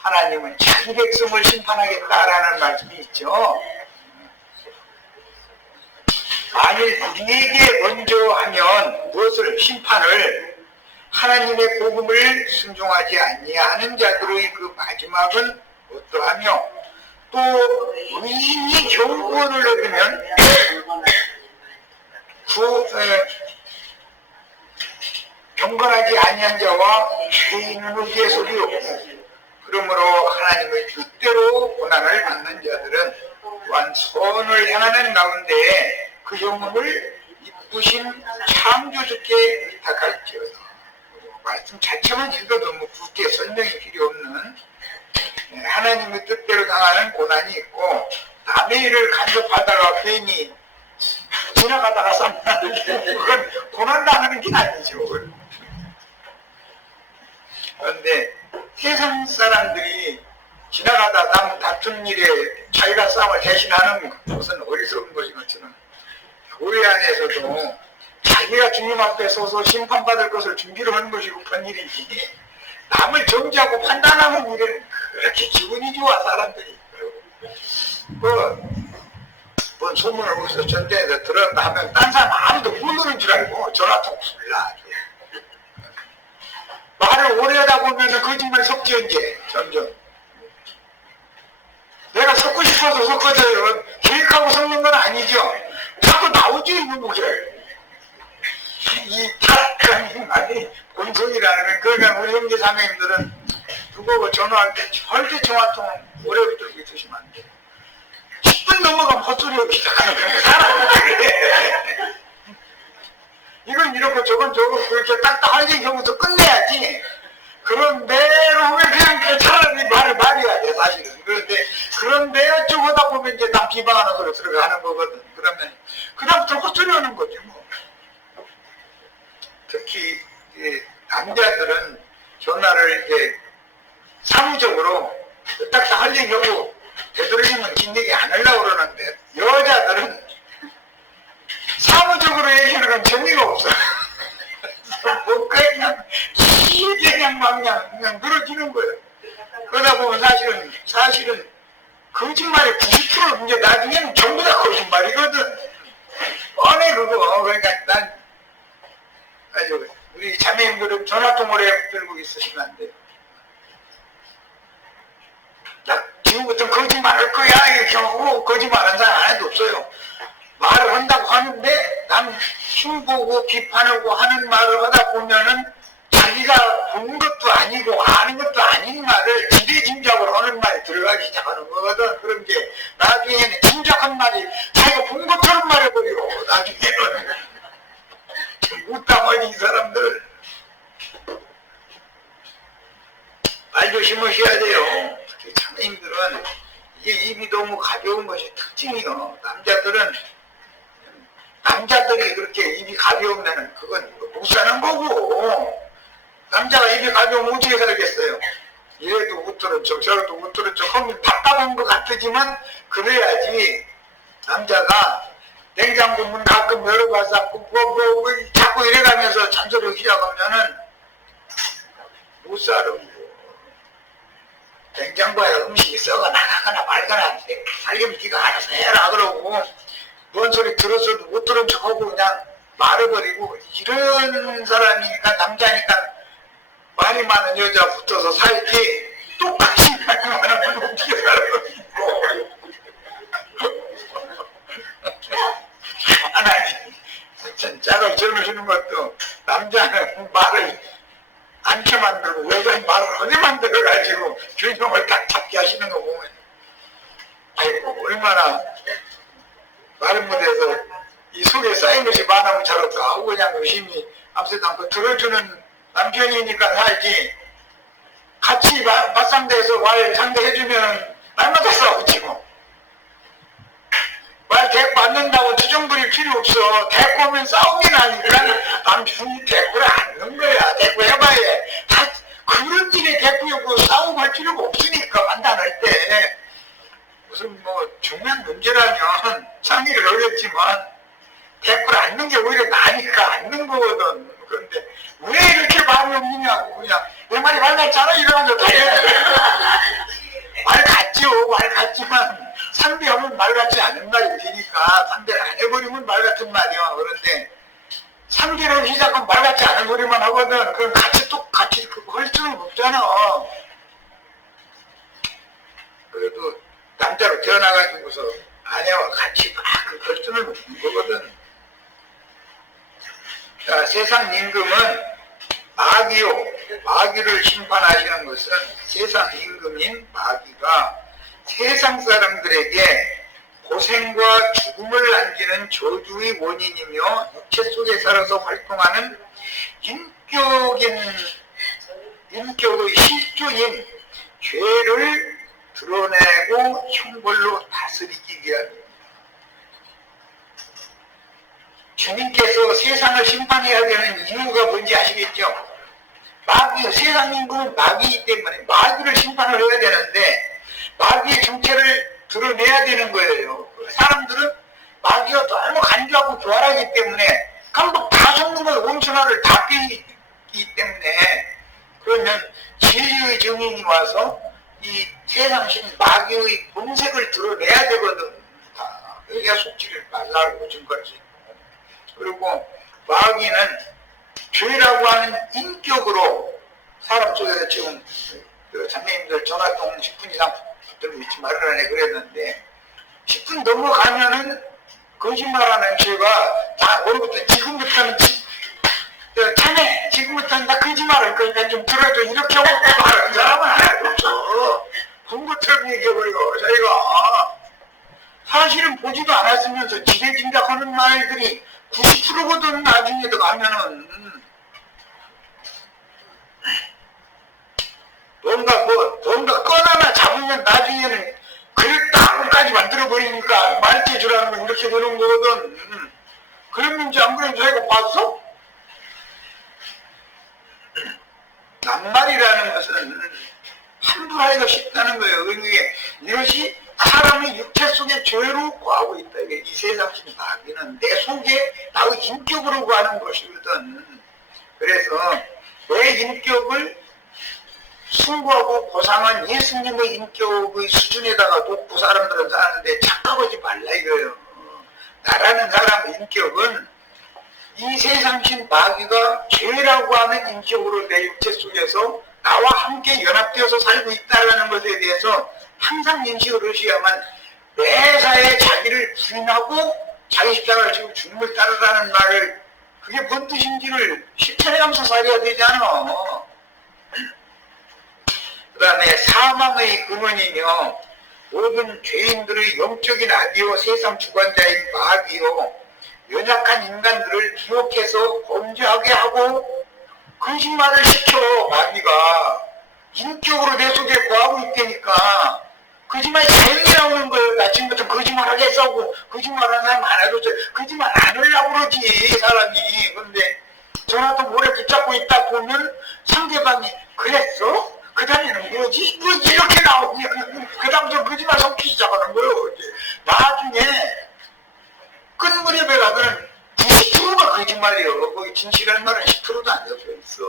하나님은 자기 백성을 심판하겠다라는 말씀이 있죠. 만일 우리에게 먼저 하면 무엇을 심판을 하나님의 복음을 순종하지 아니하는 자들의 그 마지막은 어떠하며 또 의인이 겨우 구원을 얻으면 경건하지 아니한 자와 죄인은 의의 소리 없고 그러므로 하나님의 뜻대로 고난을 받는 자들은 또한 선을 행하는 가운데 그 영혼을 이쁘신 창조주께 의탁할지어다. 말씀 자체만 읽어도 뭐 굳게 설명이 필요 없는 하나님의 뜻대로 당하는 고난이 있고 남의 일을 간섭하다가 괜히 지나가다가 쌈나는데 그건 고난 당하는 게 아니죠. 그런데 세상 사람들이 지나가다 남 다툰 일에 자기가 싸움을 대신하는 것은 어리석은 것인 것처럼 교회 안에서도 자기가 주님 앞에 서서 심판받을 것을 준비를 하는 것이 급한 일이지 남을 정죄하고 판단하는 일은 그렇게 기분이 좋아 사람들이. 뭔 소문을 어디서 전대에서 들었다 하면 딴 사람 아무도 모르는 줄 알고 전화통 불러. 말을 오래 하다 보면 거짓말 섞지언제 점점. 내가 섞고 싶어서 섞어져요. 계획하고 섞는 건 아니죠. 자꾸 나오죠 이놈의 이 타락한 말이 본성이라는 건. 그러니까 우리 형제 자매님들은 누구 전화할 때 절대 전화통 오래 붙들고 있으시면 안 돼요. 10분 넘어가면 헛소리하기 시작하는 거예요. 사람들이. 이건 이렇고 저건 저건 그렇게 딱딱하게 경우도 끝내야지. 그런데 왜 그냥 차라리 말을 말해야 돼 사실은. 그런데 쭉 하다 보면 이제 남 비방하는 소리 들어가는 거거든. 그러면 그다음부터 헛소리하는 거지 뭐. 특히 남자들은 전화를 이제 사무적으로 딱딱 할 얘기하고 되도록이면 긴 얘기 안 하려고 그러는데 여자들은 사무적으로 얘기하는 건 재미가 없어. 그냥 길게 그냥 늘어지는 거예요. 그러다 보면 사실은 거짓말의 90% 이제 나중에는 전부 다 거짓말이거든. 뻔해 그거. 그러니까 난 아주 우리 자매님들은 전화통을 해 들고 있으시면 안 돼요. 나 지금부터 거짓말할 거야 이렇게 하고 거짓말하는 사람 하나도 없어요. 말을 한다고 하는데 남 흉보고 비판하고 하는 말을 하다 보면은 자기가 본 것도 아니고 아는 것도 아닌 말을 지레짐작으로 하는 말이 들어가기 시작하는 거거든. 그럼 이제 나중에는 짐작한 말이 자기가 본 것처럼 말해버리고 나중에는 웃다 보니 이 사람들 말 조심하셔야 돼요. 특히 장애인들은 이게 입이 너무 가벼운 것이 특징이요. 남자들이 그렇게 입이 가벼우면 그건 못 사는 거고. 남자가 입이 가벼우면 어떻게 살겠어요? 이래도 웃도는 척 저래도 웃도는 척 하면 답답한 것 같지만 그래야지. 남자가 냉장고 문 가끔 열어봐서 자꾸 이래가면서 잔소리 시작하면은 못 살아. 냉장고에 음식이 썩어 나가거나 말거나 살려면 네가 알아서 해라 그러고 뭔 소리 들었어도 못 들은 척하고 그냥 말해버리고 이런 사람이니까 남자니까 말이 많은 여자 붙어서 살지 똑같이 말만 하면 어떻게 살아있고 하나님 짝을 젊으시는 것도 남자는 말을 않게 만들고 여자는 말을 하게 만들어가지고 균형을 딱 잡게 하시는 거 보면 아이고 얼마나 말은 못해서 이 속에 쌓인 것이 많으면 잘할까 하고 그냥 열심히 앞서도 않고 들어주는 남편이니까 살지 같이 맞상대해서 말 상대해주면 날마다 싸우지 뭐. 말 대꾸 받는다고 투정 부릴 필요 없어. 대꾸 하면 싸움이 나니까 남편이 대꾸를 안 하는 거야. 대꾸 해봐야 다 그런 일에 대꾸하고 싸우고 할 필요가 없으니까 판단할 때 무슨 뭐 중요한 문제라면 상의를 하겠지만 대꾸를 않는 게 오히려 나니까 않는 거거든. 그런데 왜 이렇게 마음이 없느냐고 그냥 내 말이 말랐잖아 이러면서 다 해야 돼. 말 같지 않은 말이 되니까 상대를 안 해버리면 말 같은 말이야. 그런데 상대를 시작하면 말 같지 않은 소리만 하거든. 그럼 같이 할 수는 없잖아. 그래도 남자로 태어나가지고서 아내와 같이 막 할 수는 없는 거거든. 자, 세상 임금은 마귀를 심판하시는 것은 세상 임금인 마귀가 세상 사람들에게 고생과 죽음을 안기는 저주의 원인이며 육체 속에 살아서 활동하는 인격의 실조인 죄를 드러내고 형벌로 다스리기 위함입니다. 주님께서 세상을 심판해야 되는 이유가 뭔지 아시겠죠? 세상 임금은 마귀이기 때문에 마귀를 심판을 해야 되는데 마귀의 정체를 드러내야 되는 거예요. 사람들은 마귀가 너무 간주하고 교활하기 때문에 감독 다 속는 거예요. 온천하를 다 깨기 때문에. 그러면 진리의 증인이 와서 이 세상신 마귀의 본색을 드러내야 되거든. 그러니까 속지를 말라고 증거하지. 그리고 마귀는 죄라고 하는 인격으로 사람 속에서 지금 장로님들 전화통 10분 이상 붙들고 있지 말으라네 그랬는데 10분 넘어가면은 거짓말하는 죄가 다 오늘부터 지금부터는 자네 지금부터는 나 거짓말할 거니까 좀 들어줘 이렇게 하고 말하는 사람은 하나도 없어. 군것처럼 얘기해버리고 자기가 사실은 보지도 않았으면서 지레짐작하는 말들이 90%거든. 나중에도 가면은 뭔가 꺼나나 잡으면 나중에는 그랬다고까지 만들어버리니까 말재주라는 건 이렇게 되는 거거든. 그랬는지 안 그랬는지 자기가 봤어? 낱말이라는 것은 함부로 하기가 쉽다는 거예요. 그러니까 이것이 사람의 육체 속에 죄로 구하고 있다. 이 세상신 마귀는 내 속에 나의 인격으로 구하는 것이거든. 그래서 내 인격을 숭고하고 고상한 예수님의 인격의 수준에다가 놓고 사람들은 사는데 착각하지 말라 이거예요. 나라는 사람의 인격은 이 세상신 마귀가 죄라고 하는 인격으로 내 육체 속에서 나와 함께 연합되어서 살고 있다는 것에 대해서 항상 인식을 하셔야만 매사에 자기를 부인하고 자기 십자가를 지고 주님을 따르라는 말을 그게 뭔 뜻인지를 실천해가면서 살아야 되잖아. 그 다음에 사망의 근원이며 모든 죄인들의 영적인 악이요 세상 주관자인 마귀요 연약한 인간들을 기억해서 범죄하게 하고 거짓말을 시켜. 마귀가 인격으로 내 속에 구하고 있다니까 거짓말이 자연히 나오는 거예요. 나 지금부터 거짓말 하겠어. 거짓말하는 사람 많아도 거짓말 안 하려고 그러지 사람이. 그런데 전화도 모래 붙잡고 있다 보면 상대방이 그랬어? 그 다음에는 뭐지 이렇게 나오면 그 다음부터 거짓말 섞기 시작하는 거예요. 나중에 끝무렵에 가서는 90%가 거짓말이에요. 거기 진실한 말은 10%도 안 섞여 있어.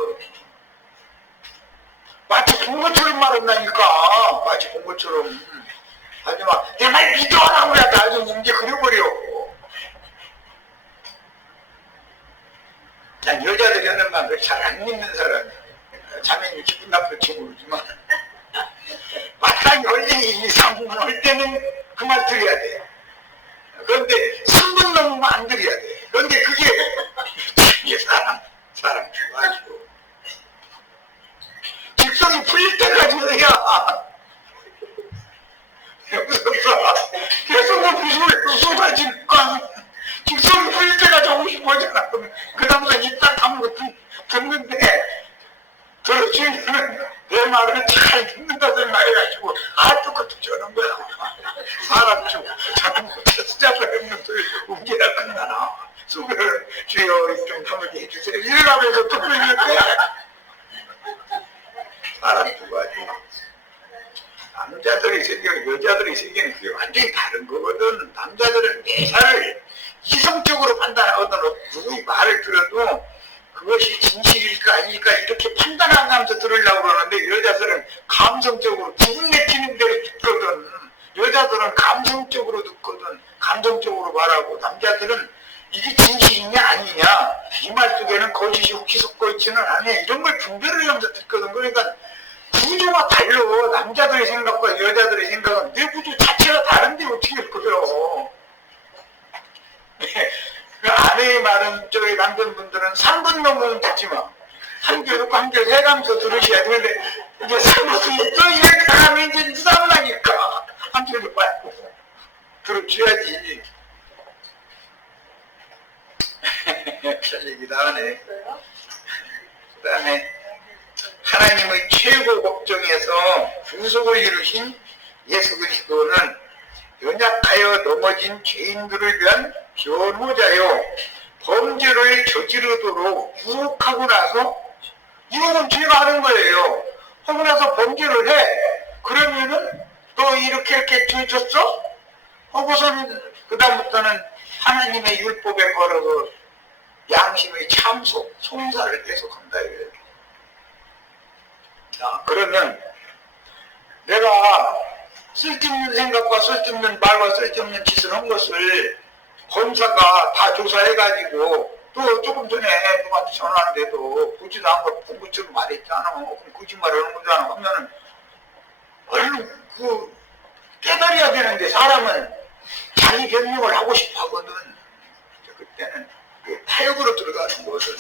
마치 본 것처럼 말한다니까. 마치 본 것처럼. 하지마 내 말 믿어라고 그래. 나중에 이제 그래버려. 난 여자들이 하는 말을 잘 안 믿는 사람이야. 자매님 기분 나쁠지 모르지만 마땅히 원래 이상분 할 때는 그 말 드려야 돼. 그런데 3분 넘으면 안 드려야 돼. 그런데 그게 사람 좋아하시고 직성이 풀릴 때까지 해야 무섭다. 계속 웃어가지니까 직성이 풀릴 때까지 하고 싶어하잖아. 그 다음부터 입딱 아무것도 듣는데 들어주면은 내 말을 잘 듣는다 생각해가지고 똑같이 저런 거야. 사람 중 저런 수작을 했는데 우기나 끝나나 속을 주여 좀 담을게 해주세요 이러면서 또 그러는데 사람 두고 아주 남자들의 세계는 여자들의 세계는 그게 완전히 다른 거거든. 남자들은 매사를 이성적으로 판단하거든. 누구의 말을 들어도 그것이 진실일까 아닐까 이렇게 판단하면서 들으려고 그러는데 여자들은 감성적으로 기분 내키는 대로 듣거든. 여자들은 감성적으로 듣거든, 감정적으로 말하고, 남자들은 이게 진실이냐 아니냐, 이 말 속에는 거짓이 혹시 섞어 있지는 않냐, 이런 걸 분별을 하면서 듣거든. 그러니까 구조가 달라. 남자들의 생각과 여자들의 생각은 내 구조 자체가 다른데 어떻게 그래요. 그 아내의 말은 저희 남편분들은 3분 넘으면 듣지 마. 한 귀 듣고 한 귀 해가면서 들으셔야 되는데, 이제 3분이 또 이렇게 하면 이제 싸움나니까 한 귀를 빨고 들어줘야지. 별 얘기도 하네. 그 다음에 하나님의 최고 걱정에서 구속을 이루신 예수 그리스도는 연약하여 넘어진 죄인들을 위한 변호자요, 범죄를 저지르도록 유혹하고 나서, 유혹은 죄가 하는 거예요. 하고 나서 범죄를 해. 그러면은 너 이렇게 죄 졌어? 하고서는 그 다음부터는 하나님의 율법에 걸어서 양심의 참소, 송사를 계속한다 이거예요. 자, 그러면 내가 쓸데없는 생각과 쓸데없는 말과 쓸데없는 짓을 한 것을 검사가 다 조사해가지고, 또 조금 전에 누구한테 전화하는데도 보지도 않고 본 것처럼 말했잖아. 그럼 거짓말을 하는 거잖아. 하면은 얼른 그 깨달아야 되는데, 사람은 자기 변명을 하고 싶어 하거든. 그때는 그 타협으로 들어가는 거거든.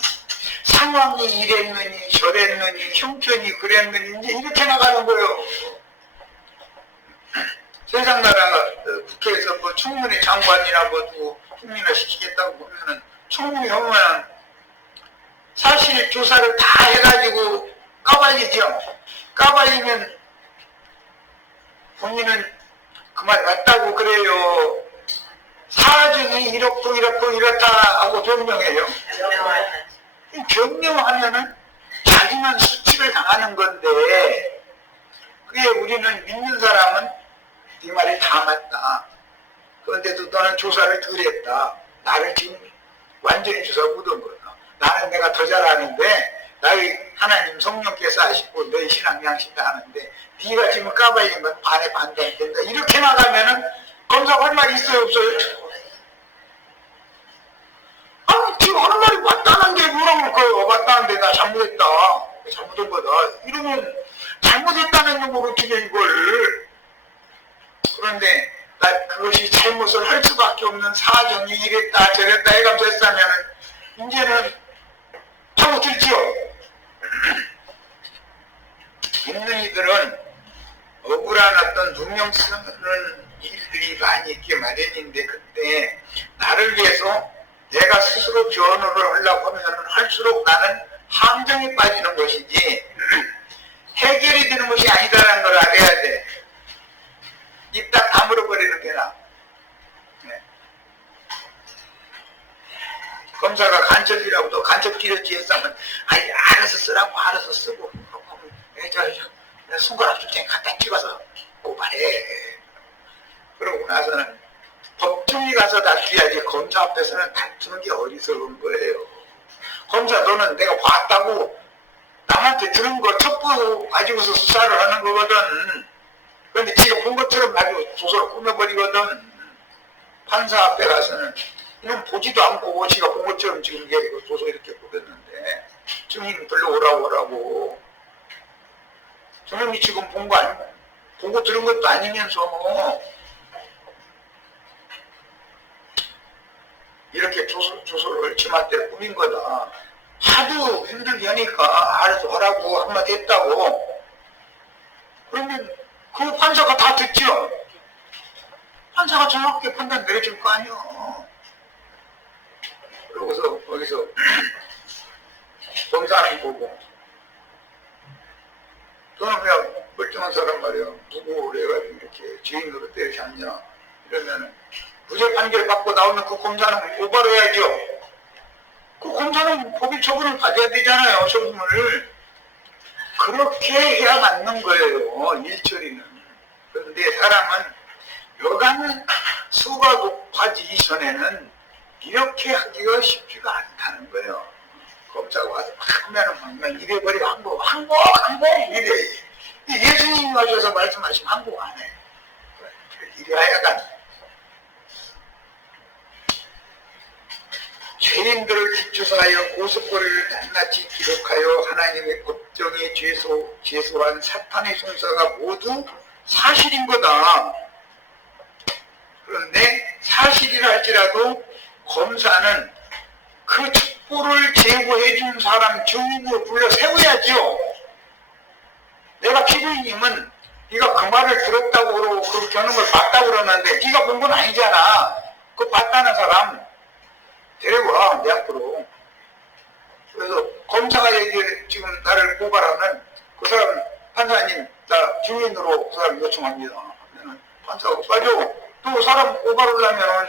상황이 이랬느니 저랬느니 형편이 그랬느니 이제 이렇게 나가는 거예요. 세상 나라 국회에서 뭐 청문회 장관이나 뭐 국민을 시키겠다고 보면은 청문회 하면 사실 조사를 다 해가지고 까발리죠. 까발리면 본인은 그 말 맞다고 그래요. 사정이 이렇고 이렇다 하고 변명해요. 변명하면은 자기만 수치를 당하는 건데, 그게 우리는 믿는 사람은 네 말이 다 맞다. 그런데도 너는 조사를 덜 했다. 나를 지금 완전히 조사 못한 거다. 나는 내가 더 잘하는데, 나의 하나님 성령께서 아시고 너의 신앙 양식도 하는데, 네가 지금 까발린 건 반에 반도 안 된다. 이렇게 나가면은 검사가 할 말이 있어요, 없어요? 아니, 지금 할 말이 맞다는 게 뭐라고 그럴까요? 맞다는데 나 잘못했다. 잘못한 거다. 이러면 잘못했다는 용어로 어떻게 이걸. 그런데 나 그것이 잘못을 할 수밖에 없는 사정이 이랬다 저랬다 해가면서 했다면은 이제는 하고 들지요. 있는 이들은 억울한 어떤 누명 쓰는 일들이 많이 있게 마련인데, 그때 나를 위해서 내가 스스로 변호를 하려고 하면 할수록 나는 함정에 빠지는 것이지 해결이 되는 것이 아니다라는 걸 알아야 돼. 입 딱 다물어 버리는 게 나아. 네. 검사가 간첩이라고도 간첩 기렸지 했으면 아니 알아서 쓰라고 알아서 쓰고, 저 손가락 줄 테니 갖다 찍어서 고발해. 그러고 나서는 법정에 가서 다투야지 검사 앞에서는 다투는 게 어리석은 거예요. 검사 너는 내가 봤다고 남한테 들은 거 첩보 가지고서 수사를 하는 거거든. 그런데 지가 본 것처럼 아주 조서를 꾸며버리거든. 판사 앞에 가서는 이건 보지도 않고 지가 본 것처럼 지금 이게 조서 이렇게 꾸몄는데 증인 불러오라고. 저놈이 지금 본 거 아니고 보고 들은 것도 아니면서 이렇게 조서를 지맛대로 꾸민 거다. 하도 힘들게 하니까 알아서 하라고 한마디 했다고. 그러면 그 판사가 다 듣죠. 판사가 정확하게 판단 내려줄 거 아니야. 그러고서 거기서 검사는 보고 너는 그냥 멀쩡한 사람 말이야. 누구 그래가지고 이렇게 죄인으로 때려잡냐. 이러면은 무죄 판결 받고 나오면 그 검사는 고발해야죠. 그 검사는 법의 처분을 받아야 되잖아요. 처분을. 그렇게 해야 맞는 거예요. 일처리는. 그런데 사람은 여간 수가 높아지기 이전에는 이렇게 하기가 쉽지가 않다는 거예요. 검사가 와서 막 하면은 이래버리고 항복 이래. 예수님이 와셔서 말씀하시면 항복 안 해. 이러하여간 죄인들을 뒷조사하여 고속거리를 낱낱이 기록하여 하나님의 법정에 제소한 사탄의 송사가 모두 사실인 거다. 그런데 사실이라 할지라도 검사는 그 첩보를 제보해 준 사람 증인으로 불러 세워야지요. 내가 피고인이면 네가 그 말을 들었다고 그러고 그 겨눈을 봤다고 그러는데 네가 본 건 아니잖아. 그 봤다는 사람 데려와 내 앞으로. 그래서 검사가 지금 나를 고발하는 그 사람 판사님 나 증인으로 그 사람 요청합니다. 판사가 빠져. 또 사람 고발하려면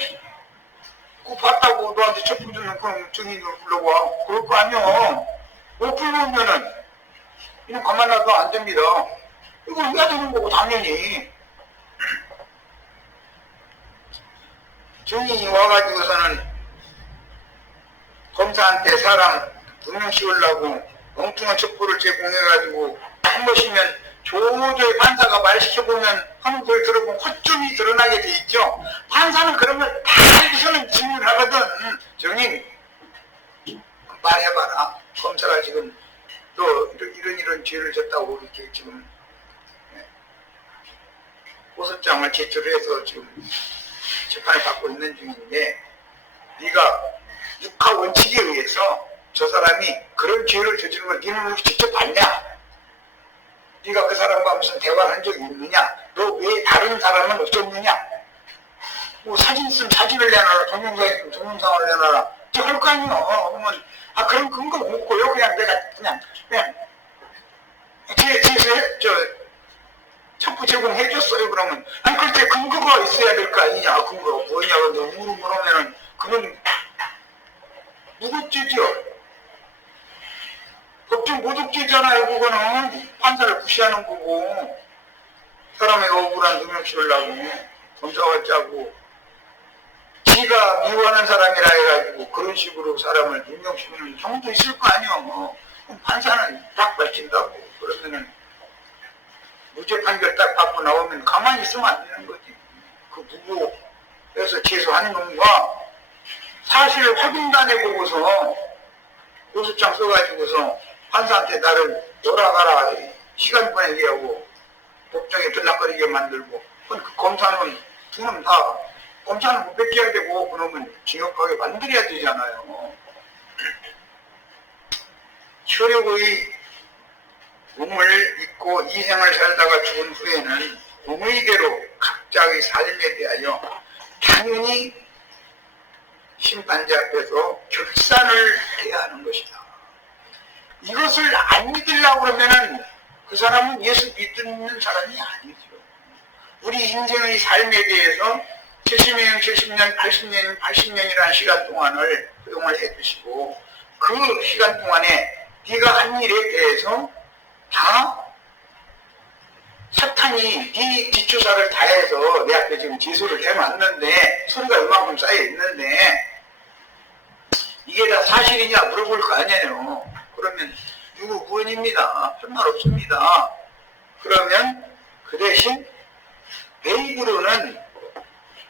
그 봤다고 너한테 첩보 주는 그런 증인으로 불러와. 그럴 거 아니야. 못 불러오면은 이거 가만 놔도 안 됩니다. 이거 해야 되는 거고 당연히. 증인이 와가지고서는 검사한테 사람 누명 씌우려고 엉뚱한 첩보를 제공해가지고 한 것이면 도저히 판사가 말시켜보면 하는 걸 들어보면 허점이 드러나게 돼 있죠. 판사는 그러면 다 알고서는 질문하거든. 증인 말해봐라. 검사가 지금 또 이런 죄를 졌다고 이렇게 지금 고소장을 제출해서 지금 재판을 받고 있는 중인데 네가 육하 원칙에 의해서 저 사람이 그런 죄를 저지른 걸 니는 직접 봤냐? 네가 그 사람과 무슨 대화를 한 적이 있느냐? 너 왜 다른 사람은 없었느냐? 뭐 사진 있으면 사진을 내놔라, 동영상 있으면 동영상을 내놔라. 저 할 거 아니야. 그러면 그런 근거 없고요. 그냥 내가 그냥 첩보 제공해줬어요. 그러면 아니 그때 근거가 있어야 될 거 아니냐? 근거가 뭐냐? 근데 물으면은 그건 무고죄죠. 법정 모독죄잖아요. 그거는 판사를 무시하는 거고 사람의 억울한 누명 씌우려고 검사가 짜고 지가 미워하는 사람이라 해가지고 그런 식으로 사람을 누명 씌우는 경우도 있을 거 아니야. 그럼 판사는 딱 밝힌다고. 그러면은 무죄 판결 딱 받고 나오면 가만히 있으면 안 되는 거지. 그 무고에서 제소하는 놈과 사실 확인단에 보고서 고소장 써가지고서 판사한테 나를 돌아가라 시간 보내게 하고 법정에 들락거리게 만들고 그 검사는 두 놈 다 검사는 못 뺏겨야 되고 그놈은 징역하게 만들어야 되잖아요. 혈육의 몸을 입고 이 생을 살다가 죽은 후에는 몸의대로 각자의 삶에 대하여 당연히 심판자 앞에서 결산을 해야 하는 것이다. 이것을 안 믿으려고 그러면은 그 사람은 예수 믿는 사람이 아니죠. 우리 인생의 삶에 대해서 70년, 70년, 80년, 80년이라는 시간 동안을 허용을 해주시고 그 시간 동안에 네가 한 일에 대해서 다 사탄이 네 뒷조사를 다 해서 내 앞에 지금 제소를 해놨는데 소리가 이만큼 쌓여 있는데 이게 다 사실이냐 물어볼 거 아니에요. 그러면 유구무원입니다. 할 말 없습니다. 그러면 그 대신 내 입으로는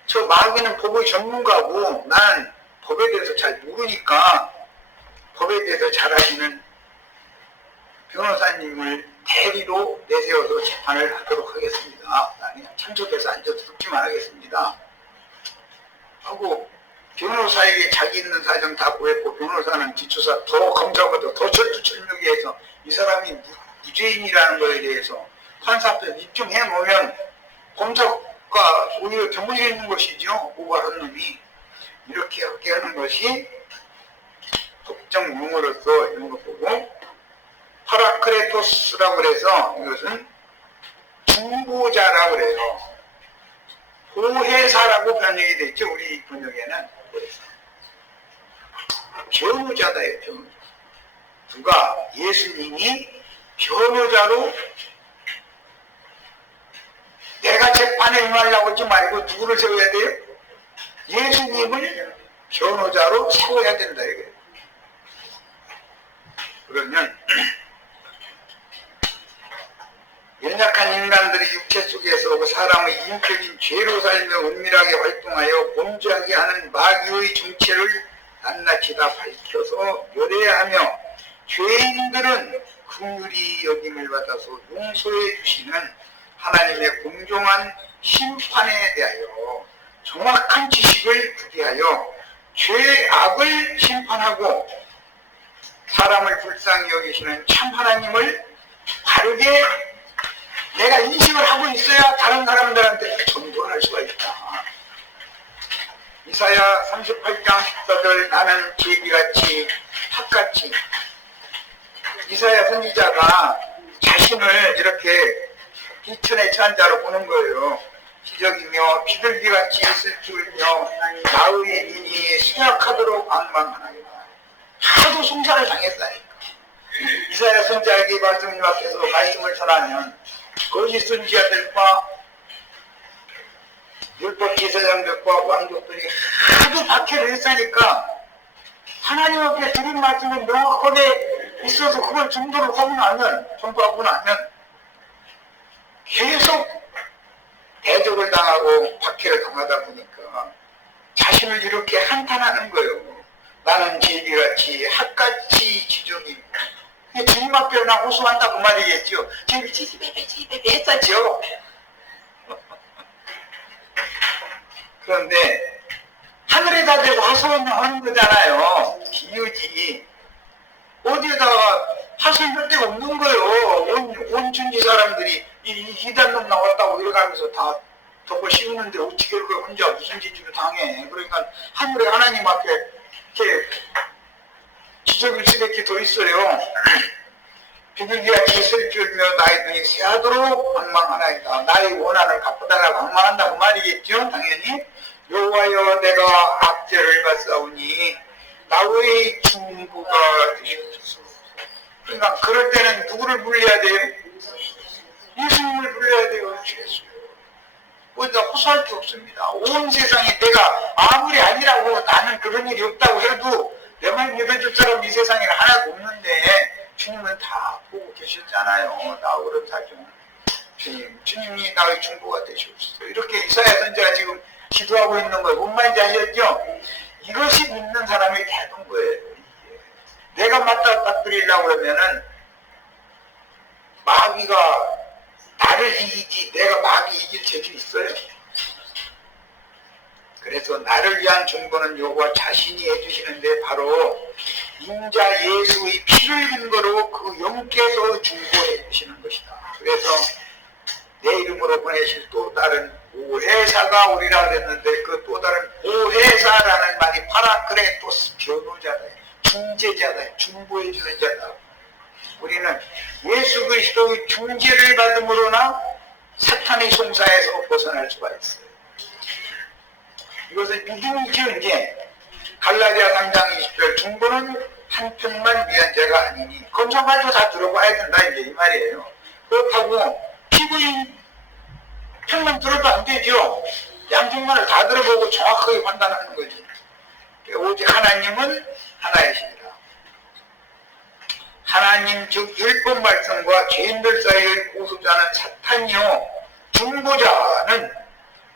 저 마귀는 법의 전문가고 나는 법에 대해서 잘 모르니까 법에 대해서 잘 아시는 변호사님을 대리로 내세워서 재판을 하도록 하겠습니다. 나는 그냥 참석해서 앉아서 듣기만 하겠습니다. 하고 변호사에게 자기 있는 사정 다 구했고 변호사는 뒷조사 더 검사보다 더 철두철미해서 이 사람이 무죄인이라는 것에 대해서 판사 앞에서 입증해 놓으면 검사가 오히려 경고해 있는 것이죠. 고발한 놈이 이렇게 하게 하는 것이 법정 용어로서 이런 거 보고 파라크레토스라고 그래서 이것은 중보자라고 그래요. 보혜사라고 번역이 됐죠. 우리 번역에는 변호자다예요. 변호자. 누가 예수님이 변호자로 내가 재판에 임하려고 하지 말고 누구를 세워야 돼요? 예수님을 변호자로 세워야 된다 이거예요. 그러면 연약한 인간들이 육체 속에서 사람의 인격인 죄로 살며 은밀하게 활동하여 범죄하게 하는 마귀의 정체를 낱낱이 다 밝혀서 멸해하며 죄인들은 긍휼히 여김을 받아서 용서해 주시는 하나님의 공정한 심판에 대하여 정확한 지식을 부여하여 죄악을 심판하고 사람을 불쌍히 여기시는 참 하나님을 바르게 내가 인식을 하고 있어야 다른 사람들한테 전도할 수가 있다. 이사야 38장 14절 나는 제비같이 닭같이 이사야 선지자가 자신을 이렇게 비천에 처한 자로 보는 거예요. 기적이며 비둘기같이 있을 줄며 나의 눈이 쇠약하도록 방망하나이다. 하도 송사를 당했다니까. 이사야 선지자에게 말씀을 앞에서 말씀을 전하면 거짓 선지자들과 율법 제사장들과 왕족들이 하도 박해를 했으니까 하나님 앞에 드린 말씀은 명확하게 있어서 그걸 전도하고 나면 계속 대적을 당하고 박해를 당하다 보니까 자신을 이렇게 한탄하는 거예요. 나는 제비같이 핫같이 지종입니다. 주님 앞에 나 호소한다 그 말이겠죠. 제비 했었죠. 그런데 하늘에다 대고 하소연하는 거잖아요. 기유지. 어디에다가 하소연할 데가 없는 거예요. 온 천지 사람들이 이단놈 나왔다고 이러가면서 다 덕을 씌우는데 어떻게 그 혼자 무슨 짓을 당해. 그러니까 하늘에 하나님 앞에 이렇게 지적일 수밖에 더 있어요. 비둘기같이 있을 줄며 나의 눈이 새하도록 방망하나이다. 나의 원한을 갚아달라고 방망한다 그 말이겠죠. 당연히 여호와여 내가 악죄를 받사오니 나의 중보가 되시옵소서. 그러니까 그럴 때는 누구를 불러야 돼요? 예수님을 불러야 돼요. 죄수. 거기다 호소할 게 없습니다. 온 세상에 내가 아무리 아니라고 나는 그런 일이 없다고 해도 내 말 믿어줄 사람 이 세상에 하나도 없는데 주님은 다 보고 계셨잖아요. 나 그렇다죠. 주님이 나의 중보가 되시옵소서. 이렇게 이사야 선지자가 지금 기도하고 있는 거예요. 뭔 말인지 아셨죠? 이것이 믿는 사람이 되는 거예요. 내가 맞다 드리려고 그러면은 마귀가 나를 이기지 내가 마귀 이길 재주 있어요. 그래서 나를 위한 중보는 여호와 자신이 해주시는데 바로 인자 예수의 피를 근거로 그 영께서 중보해 주시는 것이다. 그래서 내 이름으로 보내실 또 다른 보혜사가 오리라 그랬는데 그 또 다른 보혜사라는 말이 파라크레토스 변호자다. 중재자다. 중보해 주는 자다. 우리는 예수 그리스도의 중재를 받음으로나 사탄의 송사에서 벗어날 수가 있어요. 이것은 믿음이죠. 이제 갈라디아 3장 20절 중보는 한편만 위한 자가 아니니 검사마저 다 들어봐야 된다 이제 이 말이에요. 그렇다고 피부인 편만 들어도 안 되죠. 양쪽만을 다 들어보고 정확하게 판단하는 거지. 오직 하나님은 하나이십니다. 하나님 즉 율법 말씀과 죄인들 사이의 보수자는 사탄이요 중보자는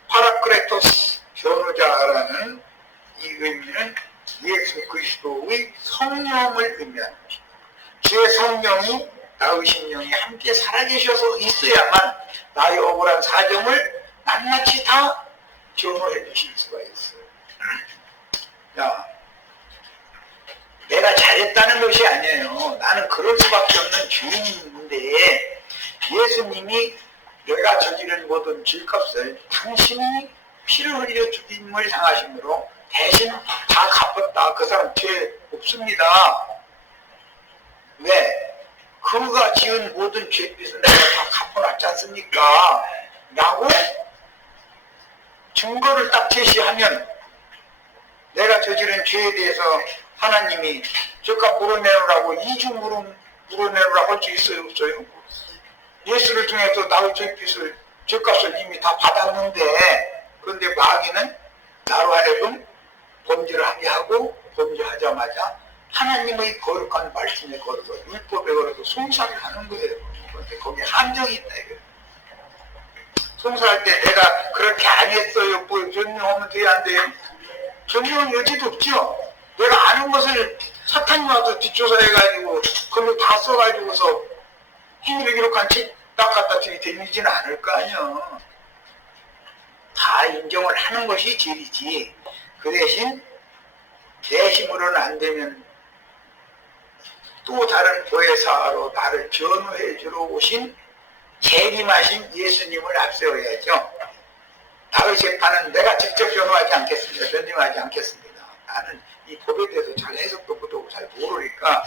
파라크레토스 변호자라는 이 의미는 예수 그리스도의 성령을 의미하는 것입니다. 주의 성령이 나의 심령이 함께 살아계셔서 있어야만 나의 억울한 사정을 낱낱이 다 변호해 주실 수가 있어요. 야, 내가 잘했다는 것이 아니에요. 나는 그럴 수밖에 없는 죄인인데 예수님이 내가 저지른 모든 죄값을 당신이 피를 흘려 죽임을 당하심으로 대신 다 갚았다. 그 사람 죄 없습니다. 왜? 그가 지은 모든 죄빚은 내가 다 갚아놨지 않습니까? 라고 증거를 딱 제시하면 내가 저지른 죄에 대해서 하나님이 죄값 물어내라고 이주 물어내라고 할 수 있어요? 없어요? 예수를 통해서 나의 죄빚을 죄값을 이미 다 받았는데 그런데 마귀는 나로 하여금 범죄를 하게 하고 범죄하자마자 하나님의 거룩한 말씀에 걸어서 율법에 걸어서 송사를 하는 거예요. 그런데 거기에 함정이 있다 이거예요. 송사할 때 내가 그렇게 안 했어요. 뭐 변명하면 돼야 안 돼요? 변명은 여지도 없죠. 내가 아는 것을 사탄이 와서 뒷조사해가지고 그걸로 다 써가지고서 행위를 기록한 책 딱 갖다 들이대미지는 않을 거 아니야. 다 인정을 하는 것이 진리지. 그 대신 내 힘으로는 안 되면 또 다른 보혜사로 나를 변호해 주러 오신 재림하신 예수님을 앞세워야죠. 나의 재판은 내가 직접 변호하지 않겠습니다. 변증하지 않겠습니다. 나는 이 법에 대해서 잘 해석도 못하고 잘 모르니까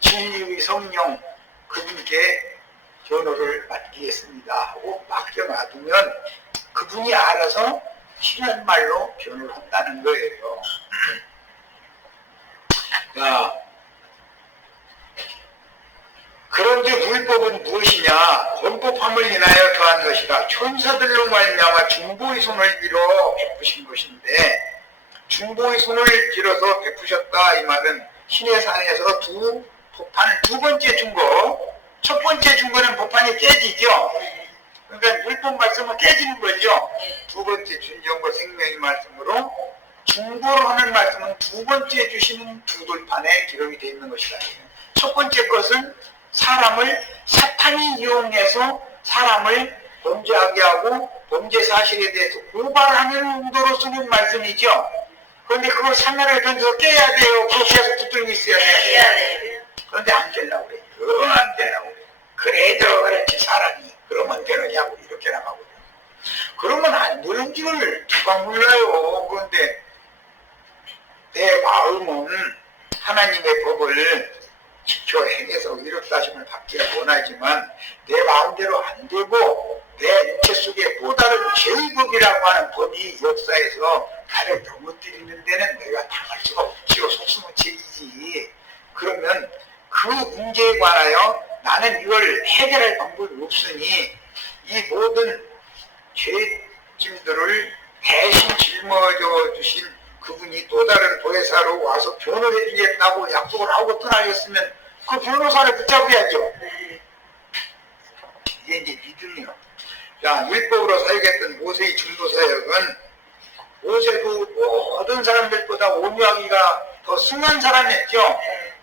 진리의 성령 그분께 변호를 맡기겠습니다 하고 맡겨놔두면 그분이 알아서 필요한 말로 변호를 한다는 거예요. 자, 그런데 율법은 무엇이냐? 범법함을 인하여 더한 것이라 천사들로 말미암아 중보의 손을 빌어 베푸신 것인데, 중보의 손을 빌어서 베푸셨다 이 말은 신의 산에서 법판을 두 번째 준 거, 첫 번째 준 거는 법판이 깨지죠. 그러니까 율법 말씀은 깨지는 거죠. 두 번째 준정과 생명의 말씀으로 중보를 하는 말씀은 두 번째 주시는 두 돌판에 기록이 되어 있는 것이다. 첫 번째 것은 사탄이 이용해서 사람을 범죄하게 하고 범죄 사실에 대해서 고발하는 용도로 쓰는 말씀이죠. 그런데 그걸 산나라에 던져서 깨야 돼요. 그렇게 해서 붙들고 있어야 돼요. 그런데 안 되려고 그래요. 그건 안 되려고 그래요. 그래도 그렇지 사람이 그러면 되느냐고 이렇게 나가거든요. 그러면 안 되는 줄 누가 몰라요. 그런데 내 마음은 하나님의 법을 지켜 행해서 이렇다심을 받기를 원하지만 내 마음대로 안 되고 내 육체 속에 또 다른 죄의 법이라고 하는 법이 역사에서 나를 넘어뜨리는 데는 내가 당할 수가 없지요. 속수무 책이지. 그러면 그 문제에 관하여 나는 이걸 해결할 방법이 없으니 이 모든 죄짐들을 대신 짊어져 주신 그분이 또 다른 보혜사로 와서 변호해 주겠다고 약속을 하고 떠나셨으면 그 변호사를 붙잡아야죠. 이게 이제 믿음이요. 자, 율법으로 사역했던 모세의 중도 사역은 모세 그 모든 사람들보다 오묘하기가 더 승한 사람이었죠.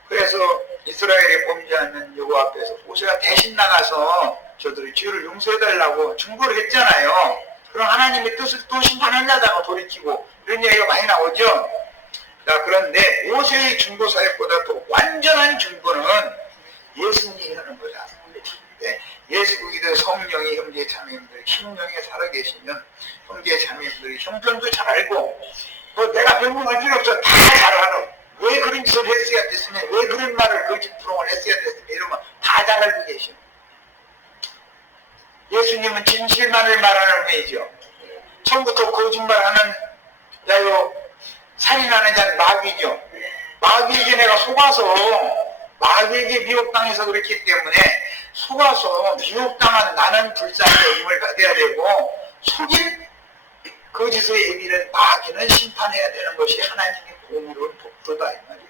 그래서 이스라엘의 범죄하는 여호와 앞에서 모세가 대신 나가서 저들의 죄를 용서해달라고 중보를 했잖아요. 그럼 하나님의 뜻을 또 심판하려다가 돌이키고 이런 얘기가 많이 나오죠. 자, 그런데 모세의 중보 사역보다 더 완전한 중보는 예수님이 하는 거다. 예수 믿은 성령이 형제 자매님들 심령에 살아계시면 형제 자매님들이 형편도 잘 알고 뭐 내가 변명할 필요 없어. 다 잘 알아. 왜 그런 짓을 했어야 됐으면 왜 그런 말을 거짓부렁을 했어야 됐으면 이러면 다 잘 알고 계셔. 예수님은 진실만을 말하는 분이죠. 처음부터 거짓말하는 자요 살인하는 자는 마귀죠. 마귀에게 내가 속아서 마귀에게 미혹당해서 그렇기 때문에 속아서 미혹당한 나는 불쌍히 여김을 받아야 되고 속인 거짓의 애비는 마귀는 심판해야 되는 것이 하나님의 공의로운 법도다 이 말이에요.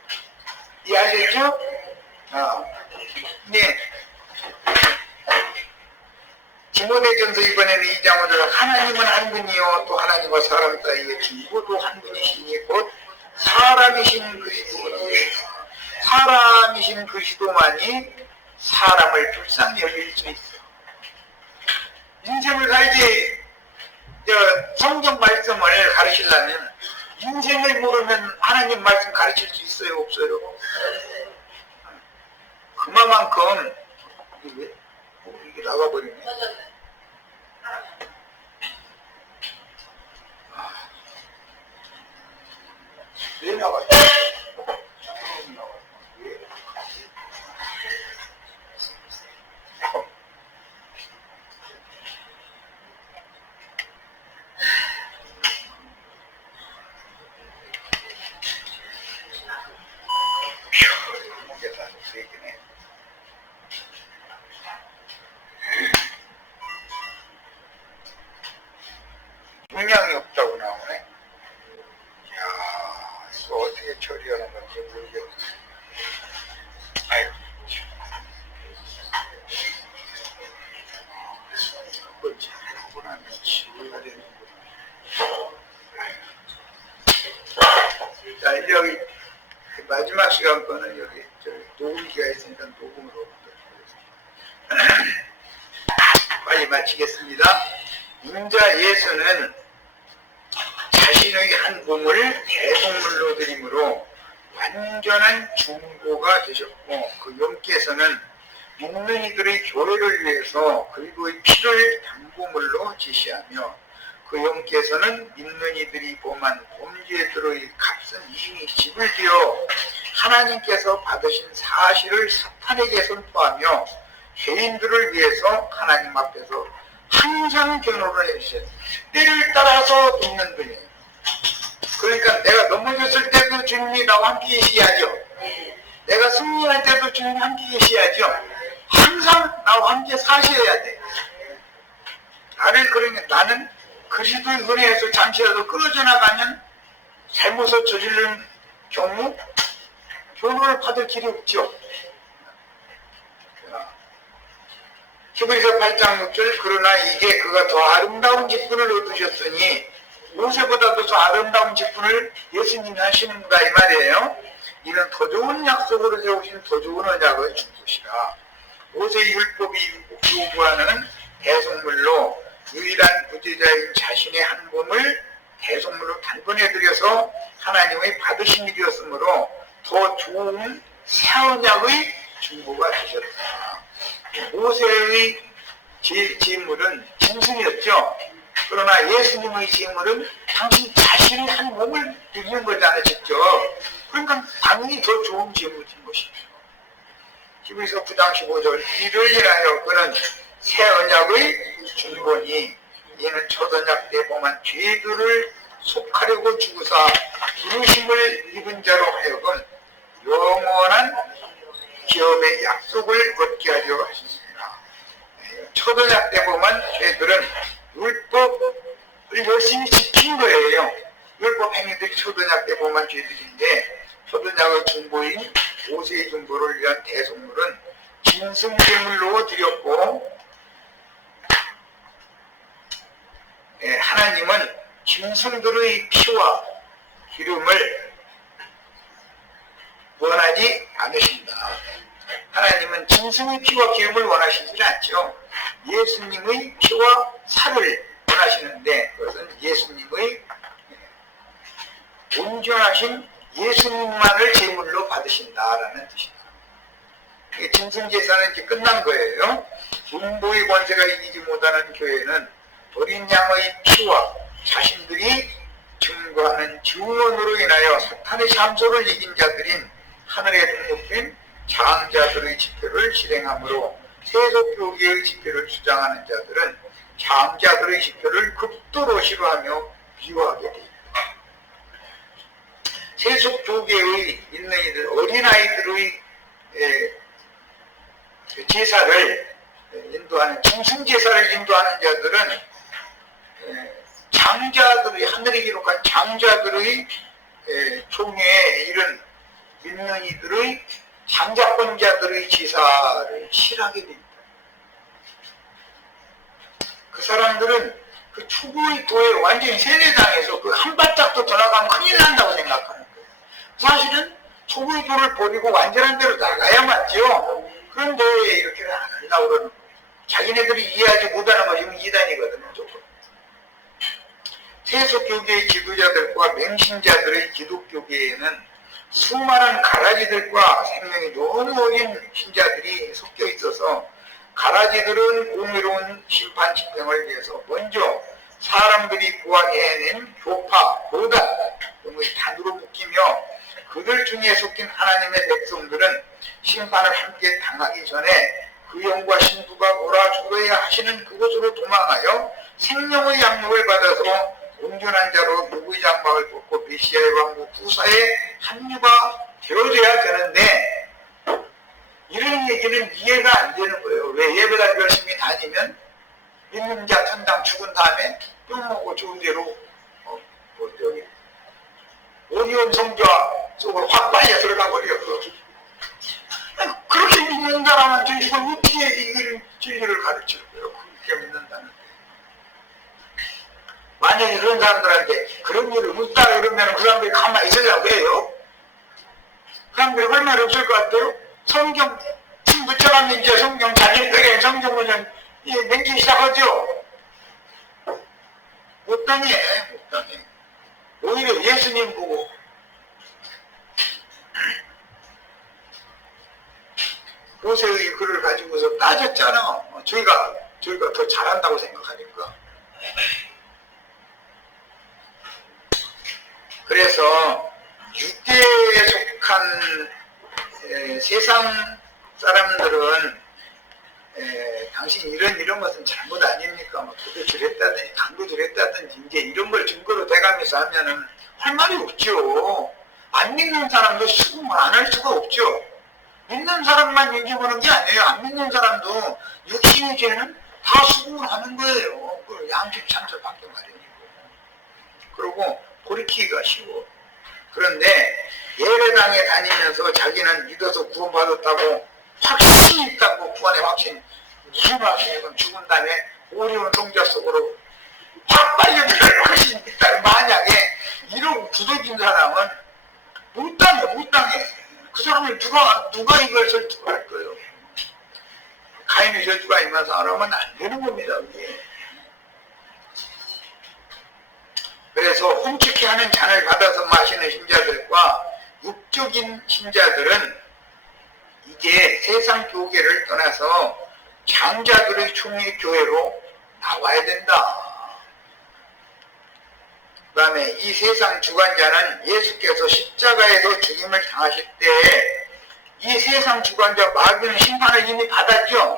이해하셨죠? 네. 디모데전서 이번에는 2장으로 하나님은 한 분이요 또 하나님과 사람 사이에 중보도 한 분이시니 곧 사람이신 그리스도니 사람이신 그리스도만이 사람을 불쌍히 여길 수 있어. 인생을 살지 성경 말씀을 가르치려면 인생을 모르면 하나님 말씀 가르칠 수 있어요 없어요? 그만큼 이게 나가버리네. 왜 나가요? 그렇지. 하구나. 치료가 되는구나. 자, 여기 마지막 시간 거는 여기 녹음기가 있으니까 녹음으로 빨리 마치겠습니다. 인자 예수는 자신의 한 몸을 대속물로 드림으로 완전한 중보가 되셨고, 그 영께서는 믿는 이들의 교회를 위해서 그리고의 피를 담보물로 지시하며, 그 영께서는 믿는 이들이 범한 범죄들의 값은 이미 집을 지어 하나님께서 받으신 사실을 사탄에게 선포하며 죄인들을 위해서 하나님 앞에서 항상 변호를 해주셨어요. 때를 따라서 돕는 분이에요. 그러니까 내가 넘어졌을 때도 주님이 나와 함께 계시야죠. 내가 승리할 때도 주님이 함께 계시야죠. 항상 나와 함께 사셔야 돼. 그러니까 나는 그리스도의 은혜에서 잠시라도 끊어져 나가면 잘못을 저지른 경우 변호를 받을 길이 없죠. 히브리서 8장 6절 그러나 이게 그가 더 아름다운 직분을 얻으셨으니 모세보다도 더 아름다운 직분을 예수님이 하시는가 이 말이에요. 이는 더 좋은 약속으로 세우신 더 좋은 언약을 주시라. 모세의 율법이 요구하는 대속물로 유일한 구제자인 자신의 한 몸을 대속물로 단번에 드려서 하나님의 받으신 일이었으므로 더 좋은 새 언약의 중보가 되셨다. 모세의 제물은 짐승이었죠. 그러나 예수님의 제물은 당신 자신의 한 몸을 드리는 거잖아요, 직접. 그러니까 당연히 더 좋은 제물인 것이죠. 히브리서 9장 15절 이를 인하여 그는 새 언약의 중보니 이는 첫 언약 때 범한 죄들을 속하려고 주구사 부르심을 입은 자로 하여금 영원한 기업의 약속을 얻게 하려 하십니다. 첫 언약 때 범한 죄들은 율법을 열심히 지킨 거예요. 율법 행위들이 첫 언약 때 범한 죄들인데 첫 언약의 중보인 모세의 중보를 위한 대속물은 짐승제물로 드렸고, 하나님은 짐승들의 피와 기름을 원하지 않으신다. 하나님은 짐승의 피와 기름을 원하시지 않죠. 예수님의 피와 살을 원하시는데 그것은 예수님의 온전하신 예수님만을 제물로 받으신다라는 뜻입니다. 짐승제사는 이제 끝난 거예요. 중보의 권세가 이기지 못하는 교회는 어린 양의 피와 자신들이 증거하는 증언으로 인하여 사탄의 참소를 이긴 자들인 하늘에 등록된 장자들의 집회를 실행하므로 세속교계의 집회를 주장하는 자들은 장자들의 집회를 극도로 싫어하며 비호하게 됩니다. 세속교계의 있는 이들, 어린아이들의 제사를 인도하는, 짐승제사를 인도하는 자들은 장자들의, 하늘에 기록한 장자들의 총회에 이른 믿는 이들의 장자권자들의 제사를 싫어하게 됩니다. 그 사람들은 그 추구의 도에 완전히 세뇌당해서 그 한 발짝도 더 나가면 큰일 난다고 생각하는 거예요. 사실은 추구의 도를 버리고 완전한 대로 나가야 맞죠. 그런데 이렇게 안 한다고 그러는 거예요. 자기네들이 이해하지 못하는 것이면 이단이거든요, 조금. 세속교계의 지도자들과 맹신자들의 기독교계에는 수많은 가라지들과 생명이 너무 어린 신자들이 섞여 있어서 가라지들은 공의로운 심판 집행을 위해서 먼저 사람들이 구하게해낸 교파, 교단 등의 단으로 묶이며 그들 중에 섞인 하나님의 백성들은 심판을 함께 당하기 전에 그 영과 신부가 몰아주어야 하시는 그곳으로 도망하여 생명의 양육을 받아서 온전한 자로 누구의 장막을 벗고 메시아의 왕국 후사에 합류가 되어져야 되는데 이런 얘기는 이해가 안 되는 거예요. 왜 예배당 열심히 다니면 믿는 자 천당 죽은 다음에 똥 먹고 좋은 대로 여기 오디온 성좌 속으로 확 빨려 들어가 버려. 그렇게 믿는 사람은 이걸 어떻게 이 진리를 가르치는 거예요? 그렇게 믿는다는데 만약에 그런 사람들한테 그런 일을 묻다 그러면 그 사람들이 가만히 있으려고 해요? 그 사람들이 할 말이 없을 것 같아요? 성경 침 붙여가면 이제 성경 자기들의 성경을 맹기 시작하죠? 못 당해. 오히려 예수님 보고 모세의 글을 가지고서 따졌잖아. 저희가 더 잘한다고 생각하니까. 그래서 유대에 속한 세상 사람들은 당신 이런 것은 잘못 아닙니까? 뭐 도둑질 했다든지 강도질 했다든지 이제 이런 걸 증거로 대가면서 하면은 할 말이 없죠. 안 믿는 사람도 수긍을 안 할 수가 없죠. 믿는 사람만 얘기 보는 게 아니에요. 안 믿는 사람도 육신의 죄는 다 수긍을 하는 거예요. 그 양심 참설밖에 마련이고. 그리고 돌이키기가 쉬워. 그런데 예배당에 다니면서 자기는 믿어서 구원받았다고 확신이 있다고 구원의 확신, 무슨 확신이건 죽은 다음에 오리온 동자 속으로 확 빨려들어갈 확신이 있다. 만약에 이러고 굳어진 사람은 못 당해. 그 사람을 누가 이걸 설득할 거예요? 가인의 저주가 임해서 하면 안 되는 겁니다. 그게. 그래서 훔치게 하는 잔을 받아서 마시는 신자들과 육적인 신자들은 이제 세상 교계를 떠나서 장자들의 총회 교회로 나와야 된다. 그 다음에 이 세상 주관자는 예수께서 십자가에서 죽임을 당하실 때 이 세상 주관자 마귀는 심판을 이미 받았죠.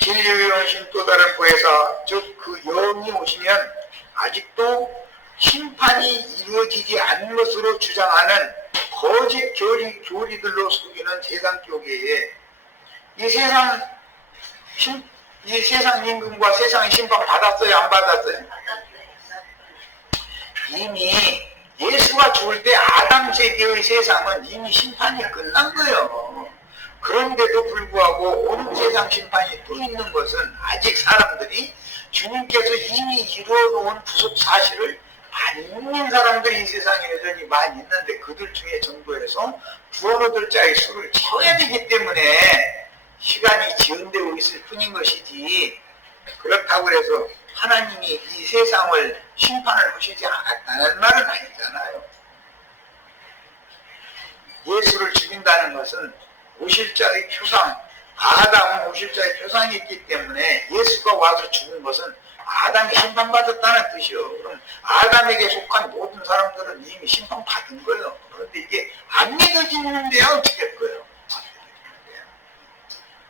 진리의 영신 또 다른 보혜사 즉 그 영이 오시면 아직도 심판이 이루어지지 않은 것으로 주장하는 거짓 교리들로 속이는 세상 교계에 이 세상 임금과 세상의 심판 받았어요? 안 받았어요? 이미 예수가 죽을 때 아담 세계의 세상은 이미 심판이 끝난 거예요. 그런데도 불구하고 온 세상 심판이 또 있는 것은 아직 사람들이 주님께서 이미 이루어놓은 구속 사실을 안 믿는 사람들이 이 세상에 여전히 많이 있는데 그들 중에 정부에서 구원 얻을 자의 수를 채워야 되기 때문에 시간이 지연되고 있을 뿐인 것이지 그렇다고 해서 하나님이 이 세상을 심판을 하시지 않았다는 말은 아니잖아요. 예수를 죽인다는 것은 오실 자의 표상, 아담은 오실 자의 표상이 있기 때문에 예수가 와서 죽은 것은 아담이 심판받았다는 뜻이요. 그럼 아담에게 속한 모든 사람들은 이미 심판받은 거예요. 그런데 이게 안 믿어지는데 어떻게 할 거예요?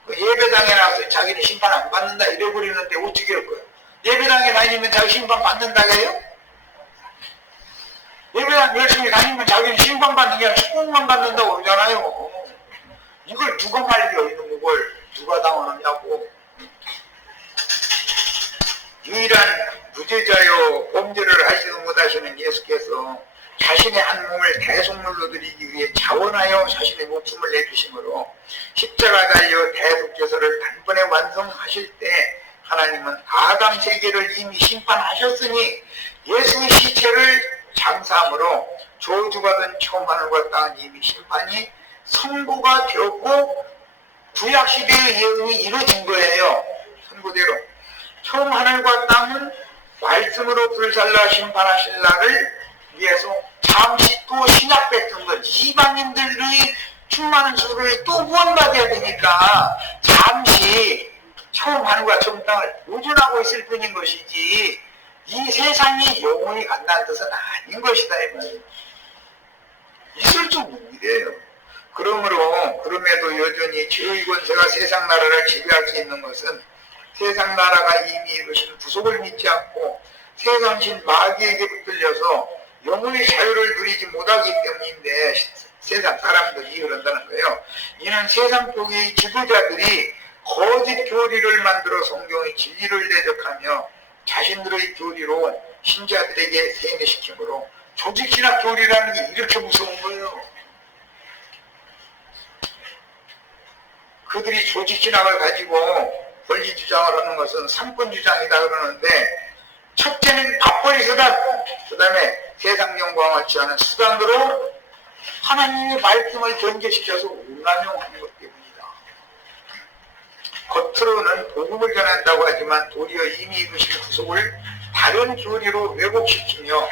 그 예배당에 나와서 자기는 심판 안 받는다 이래버리는데 어떻게 할 거예요? 예배당에 다니면 자기 심판 받는다고 해요? 예배당 열심히 다니면 자기는 심판 받는 게 아니라 축복만 받는다고 그러잖아요. 이걸 누가 말려 이런 걸 누가 당하느냐고. 유일한 무죄자여 범죄를 하시도 못하시는 예수께서 자신의 한 몸을 대속물로 드리기 위해 자원하여 자신의 목숨을 내주심으로 십자가 달려 대속제사를 단번에 완성하실 때 하나님은 아담 세계를 이미 심판하셨으니 예수의 시체를 장사함으로 저주받은 처음 하늘과 땅은 이미 심판이 선고가 되었고 구약시대의 예언이 이루어진 거예요. 선고대로 처음 하늘과 땅은 말씀으로 불살라 심판하실 날을 위해서 잠시 또 신약 백성들 이방인들의 충만한 수를 또 구원받아야 되니까 잠시 처음 하늘과 처음 땅을 보존하고 있을 뿐인 것이지 이 세상이 영원히 간다는 뜻은 아닌 것이다 이 말이에요. 있을 줄 모르겠어요. 그럼에도 여전히 죄의 권세가 세상 나라를 지배할 수 있는 것은 세상 나라가 이미 이루신 구속을 믿지 않고 세상신 마귀에게 붙들려서 영혼의 자유를 누리지 못하기 때문인데 세상 사람들이 그런다는 거예요. 이는 세상 속의 지도자들이 거짓 교리를 만들어 성경의 진리를 대적하며 자신들의 교리로 신자들에게 세뇌시키므로 조직신학 교리라는 게 이렇게 무서운 거예요. 그들이 조직신학을 가지고 권리 주장을 하는 것은 삼권 주장이다 그러는데 첫째는 밥벌이 수단, 그 다음에 세상 영광을 취하는 수단으로 하나님의 말씀을 변개시켜서 운남용하는 것 때문이다. 겉으로는 복음을 전한다고 하지만 도리어 이미 이루신 구속을 다른 교리로 왜곡시키며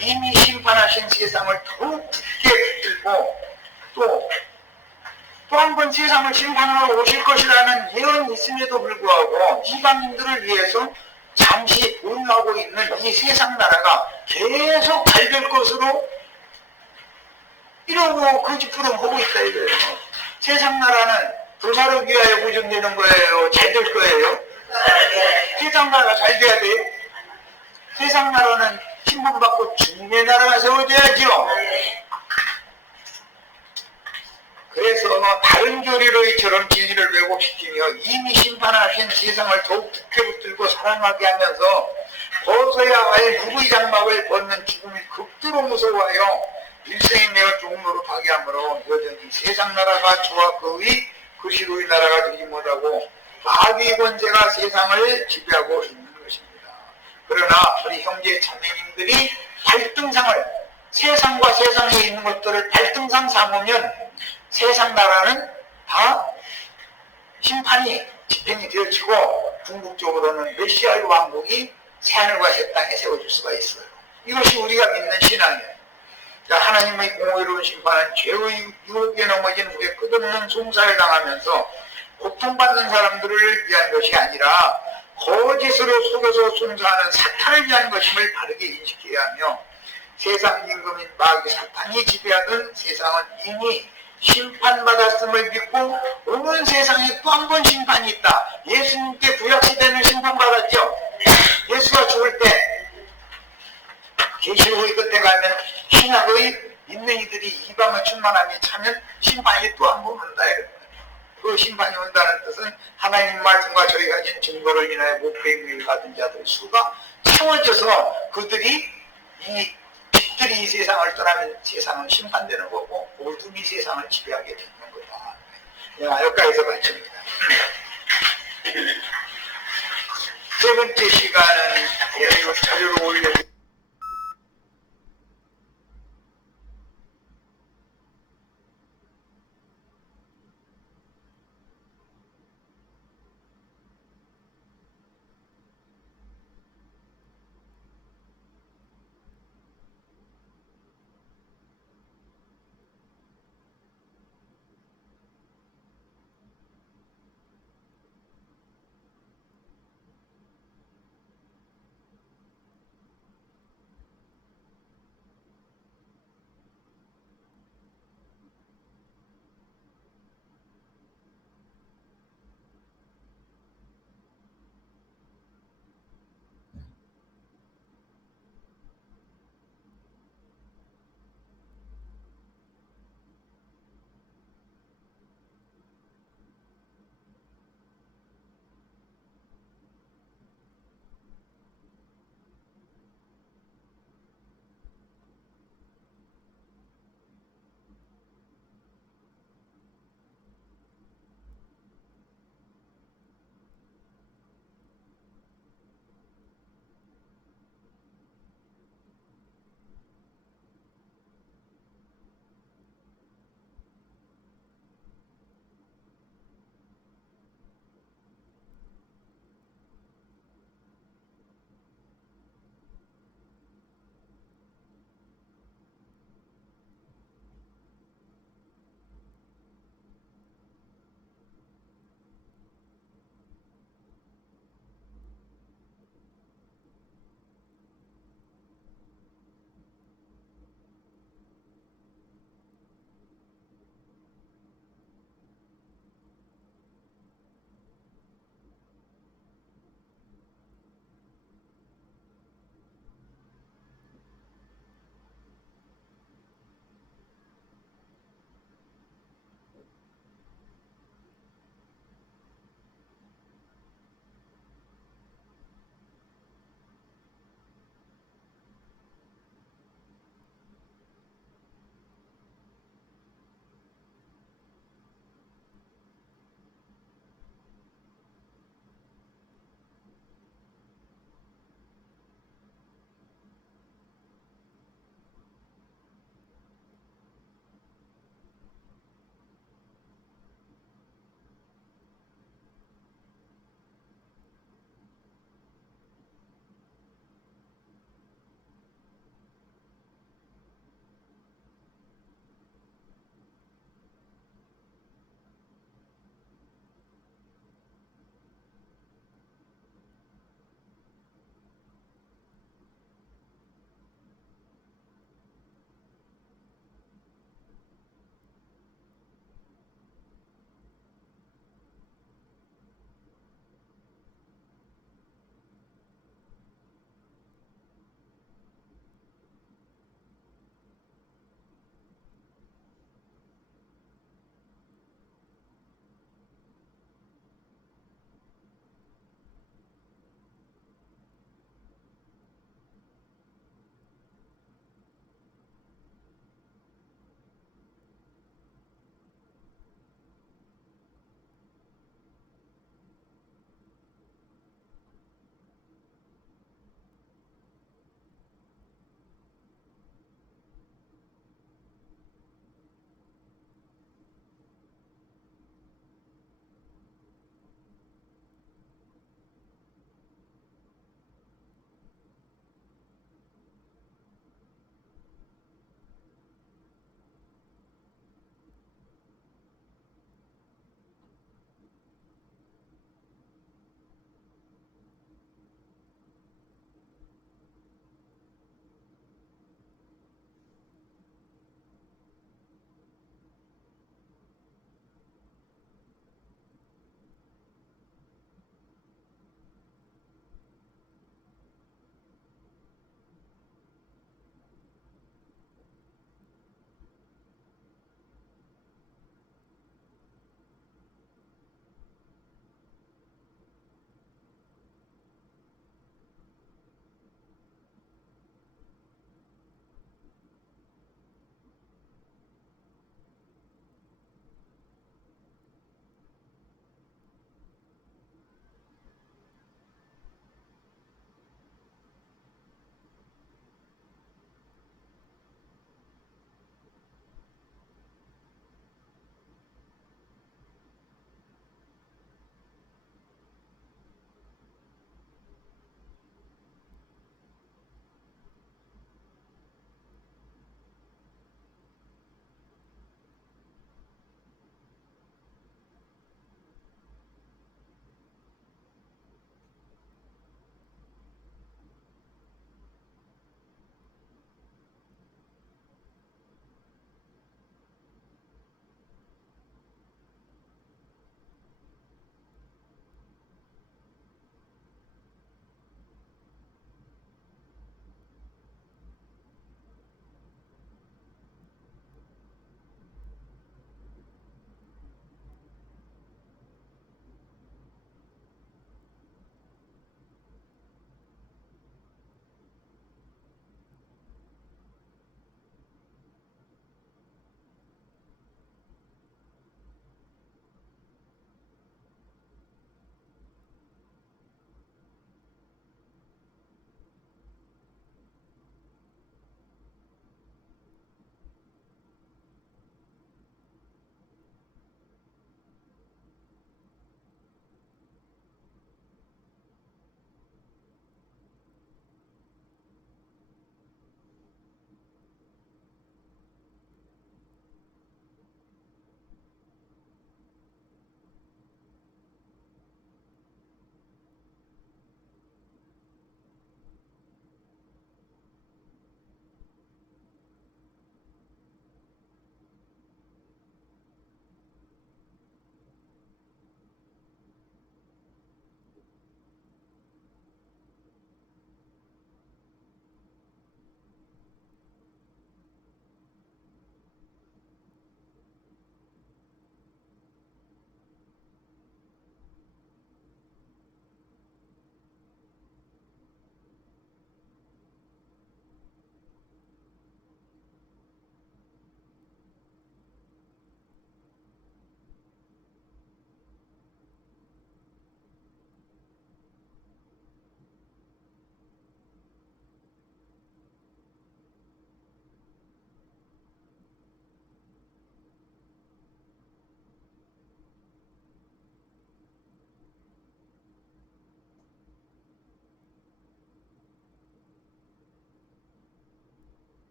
이미 심판하신 세상을 더욱 굳게 붙들고 또 한 번 세상을 심판하러 오실 것이라는 예언이 있음에도 불구하고 이방인들을 위해서 잠시 보유하고 있는 이 세상 나라가 계속 잘 될 것으로 이러고 거짓부름하고 있다 이거예요. 세상 나라는 불사를 위하여 구정되는 거예요? 잘 될 거예요? 세상 나라가 잘 돼야 돼요? 세상 나라는 신분받고 중의 나라가 세워져야죠. 그래서 다른 교리로 이처럼 진리를 왜곡시키며 이미 심판하신 세상을 더욱 굳게 붙들고 사랑하게 하면서 벗어야 할 누구의 장막을 벗는 죽음이 극도로 무서워하여 일생에 매어 종로로 가게 하므로 여전히 세상 나라가 주와 그의 그시로의 나라가 되지 못하고 마귀의 권세가 세상을 지배하고 있는 것입니다. 그러나 우리 형제 자매님들이 발등상을 세상과 세상에 있는 것들을 발등상 삼으면 세상 나라는 다 심판이 집행이 되어지고 궁극적으로는 메시아의 왕국이 새하늘과 새 땅에 세워질 수가 있어요. 이것이 우리가 믿는 신앙이에요. 하나님의 공의로운 심판은 죄의 유혹에 넘어진 후에 끝없는 송사를 당하면서 고통받는 사람들을 위한 것이 아니라 거짓으로 속여서 송사하는 사탄을 위한 것임을 바르게 인식해야 하며 세상 임금인 마귀 사탄이 지배하던 세상은 이미 심판받았음을 믿고 오는 세상에 또 한 번 심판이 있다. 예수님께 구약시대는 심판받았죠. 예수가 죽을 때 계시록의 끝에 가면 신약의 믿는 이들이 이방을 충만함에 차면 심판이 또 한 번 온다. 그 심판이 온다는 뜻은 하나님 말씀과 저희가 가진 증거를 인하여 목배임을 받은 자들의 수가 채워져서 그들이 이 세상을 떠나면 세상은 심판되는 거고 어둠이 세상을 지배하게 되는 거다. 여기까지서 마칩니다. 세 번째 시간은 자료를 올려